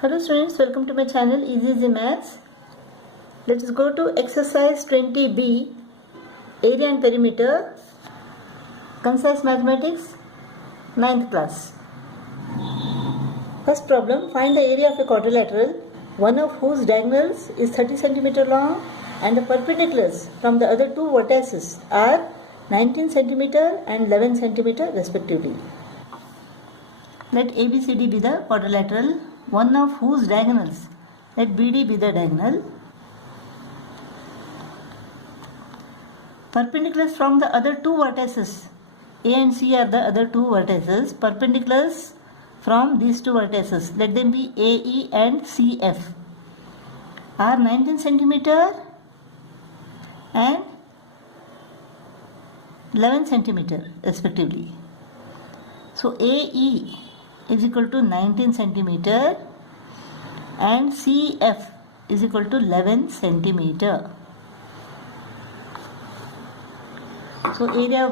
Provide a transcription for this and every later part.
Hello students, welcome to my channel Easy Maths. Let us go to exercise 20B, area and perimeter, concise mathematics, 9th class. First problem, find the area of a quadrilateral, one of whose diagonals is 30 cm long and the perpendiculars from the other two vertices are 19 cm and 11 cm respectively. Let ABCD be the quadrilateral, one of whose diagonals, let BD be the diagonal. Perpendiculars from the other two vertices, A and C are the other two vertices. Perpendiculars from these two vertices, let them be AE and CF, are 19 cm and 11 cm respectively. So AE is equal to 19 cm and CF is equal to 11 cm. So area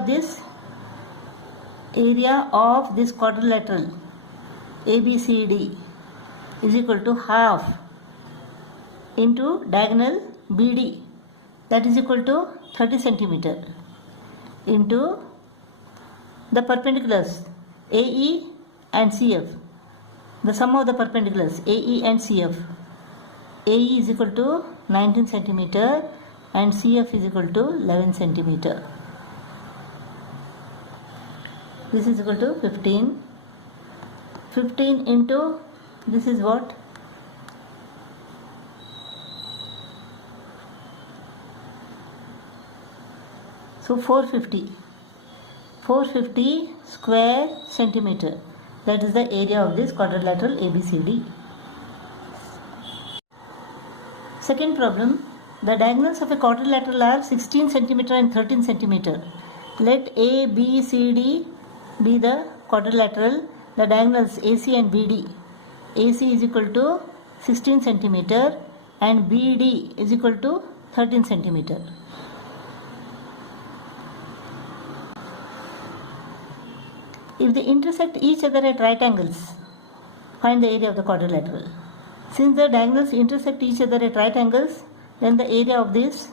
of this quadrilateral ABCD is equal to half into diagonal BD, that is equal to 30 cm, into the perpendiculars AE and CF, the sum of the perpendiculars AE and CF. AE is equal to 19 cm and CF is equal to 11 cm. This is equal to 15. 15 into this is what? So 450 square centimeter. That is the area of this quadrilateral ABCD. Second problem, the diagonals of a quadrilateral are 16 cm and 13 cm. Let ABCD be the quadrilateral, the diagonals AC and BD. AC is equal to 16 cm and BD is equal to 13 cm. If they intersect each other at right angles, find the area of the quadrilateral. Since the diagonals intersect each other at right angles, then the area of this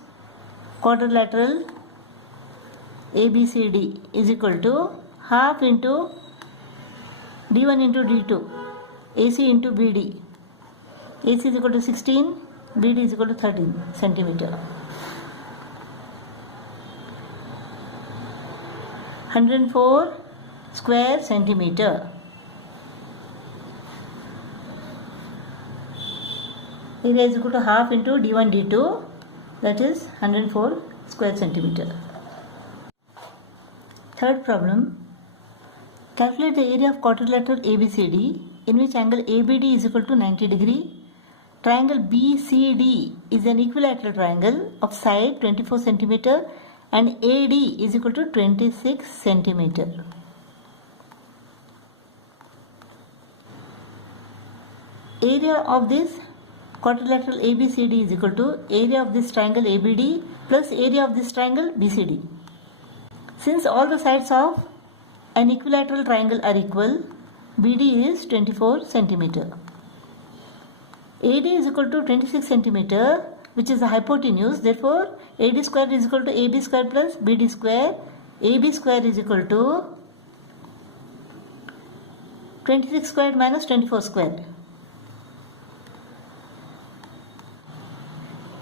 quadrilateral ABCD is equal to half into D1 into D2, AC into BD. AC is equal to 16, BD is equal to 13 centimeter. 104 square centimeter. Area is equal to half into D1 D2, that is 104 square centimeter. Third problem, calculate the area of quadrilateral ABCD in which angle ABD is equal to 90 degree. Triangle BCD is an equilateral triangle of side 24 centimeter and AD is equal to 26 centimeter. Area of this quadrilateral ABCD is equal to area of this triangle ABD plus area of this triangle BCD. Since all the sides of an equilateral triangle are equal, BD is 24 cm. AD is equal to 26 cm, which is the hypotenuse. Therefore, AD square is equal to AB square plus BD square. AB square is equal to 26 squared minus 24 squared.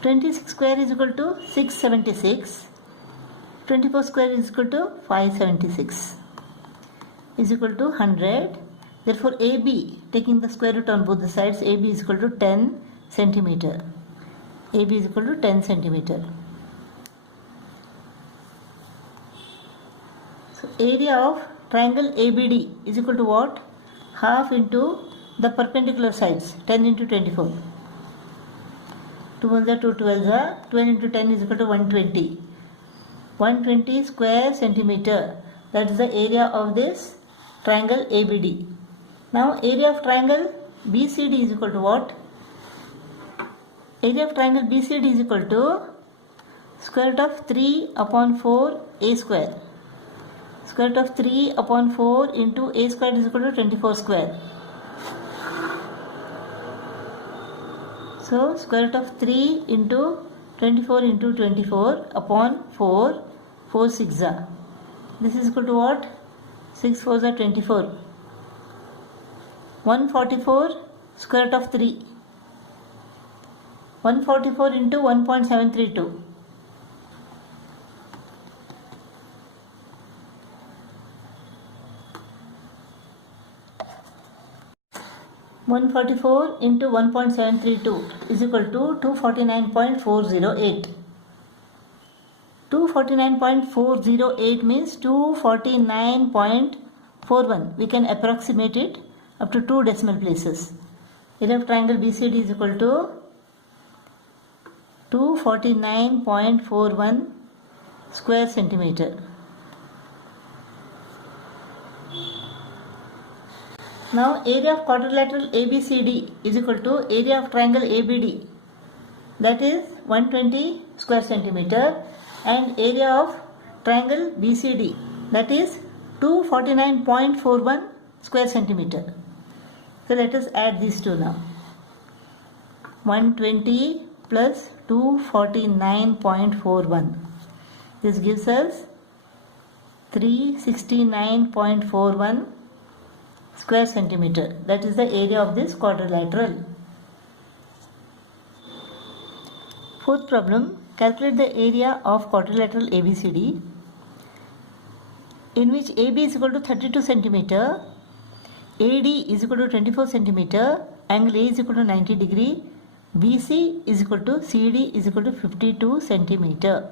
26 square is equal to 676. 24 square is equal to 576. Is equal to 100. Therefore, AB, taking the square root on both the sides, AB is equal to 10 centimeter. AB is equal to 10 centimeter. So, area of triangle ABD is equal to what? Half into the perpendicular sides, 10 into 24. 2 ones are 2 12s are 12 into 10 is equal to 120. 120 square centimeter. That is the area of this triangle ABD. Now area of triangle BCD is equal to what? Area of triangle BCD is equal to square root of 3 upon 4 A square. Square root of 3 upon 4 into A square is equal to 24 square. So square root of 3 into 24 into 24 upon 4, 4 6 are. This is equal to what? 6 4s are 24. 144 square root of 3. 144 into 1.732. 144 into 1.732 is equal to 249.408. 249.408 means 249.41. We can approximate it up to 2 decimal places. Area of triangle BCD is equal to 249.41 square centimeter. Now area of quadrilateral ABCD is equal to area of triangle ABD, that is 120 square centimeter, and area of triangle BCD, that is 249.41 square centimeter. So let us add these two now. 120 plus 249.41. This gives us 369.41 square centimeter. That is the area of this quadrilateral. Fourth problem, calculate the area of quadrilateral ABCD, in which AB is equal to 32 centimeter, AD is equal to 24 centimeter, angle A is equal to 90 degree, BC is equal to CD is equal to 52 centimeter.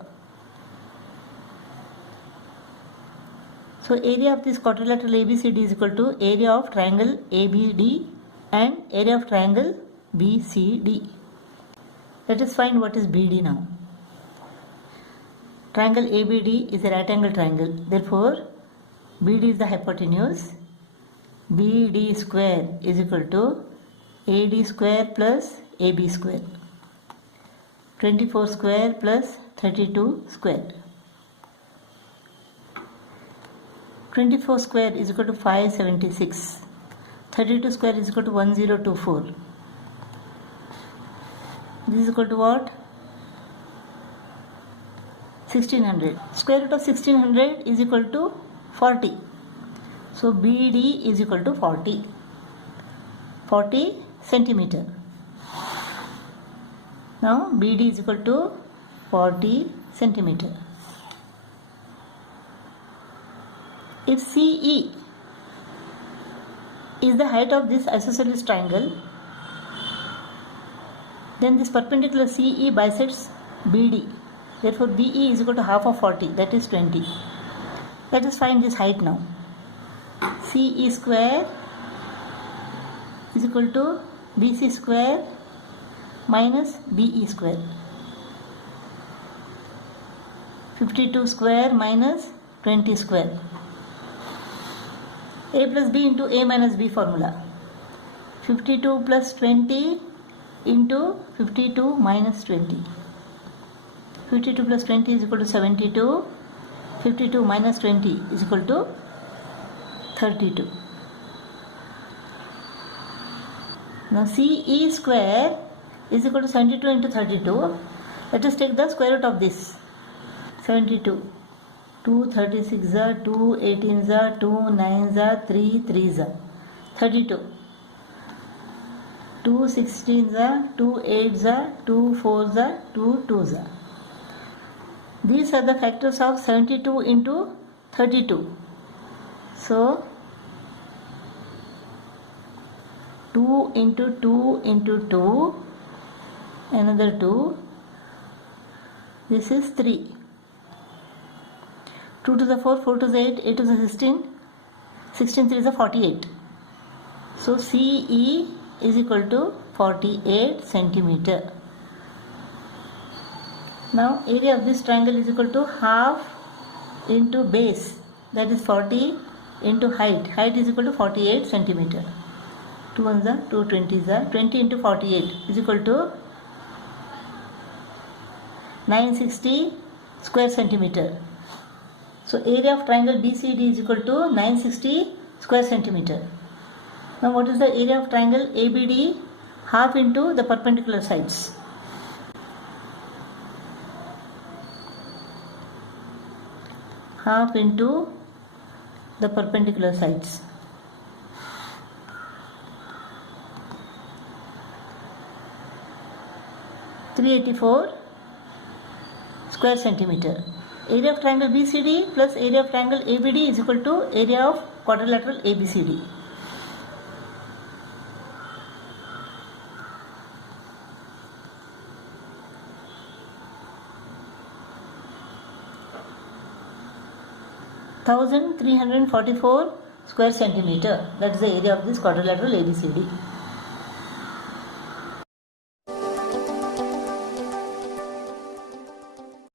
So area of this quadrilateral ABCD is equal to area of triangle ABD and area of triangle BCD. Let us find what is BD now. Triangle ABD is a right angle triangle. Therefore, BD is the hypotenuse. BD square is equal to AD square plus AB square. 24 square plus 32 square. 24 square is equal to 576. 32 square is equal to 1024. This is equal to what? 1600. Square root of 1600 is equal to 40. So BD is equal to 40 centimeter. Now BD is equal to 40 centimeter. If CE is the height of this isosceles triangle, then this perpendicular CE bisects BD. Therefore, BE is equal to half of 40, that is 20. Let us find this height now. CE square is equal to BC square minus BE square. 52 square minus 20 square. A plus B into A minus B formula. 52 plus 20 into 52 minus 20. 52 plus 20 is equal to 72. 52 minus 20 is equal to 32. Now CE square is equal to 72 into 32. Let us take the square root of this. 72. 2 36 are, 2 18s are, 2 9s are, 3 3s are. 32. 2 16s are, 2 8s are, 2 4s are, 2 2s are. These are the factors of 72 into 32. So 2 into 2 into 2, another 2, this is 3. 2 to the 4, 4 to the 8, 8 to the 16, 16 3 is a 48. So CE is equal to 48 centimeter. Now area of this triangle is equal to half into base, that is 40, into height. Height is equal to 48 centimeter. 2 ones are, 2 20s are, 20 into 48 is equal to 960 square centimeter. So area of triangle BCD is equal to 960 square centimeter. Now what is the area of triangle ABD? half into the perpendicular sides. Half into the perpendicular sides. (384 square centimeter). Area of triangle BCD plus area of triangle ABD is equal to area of quadrilateral ABCD. (1,344 square centimeter). That is the area of this quadrilateral ABCD.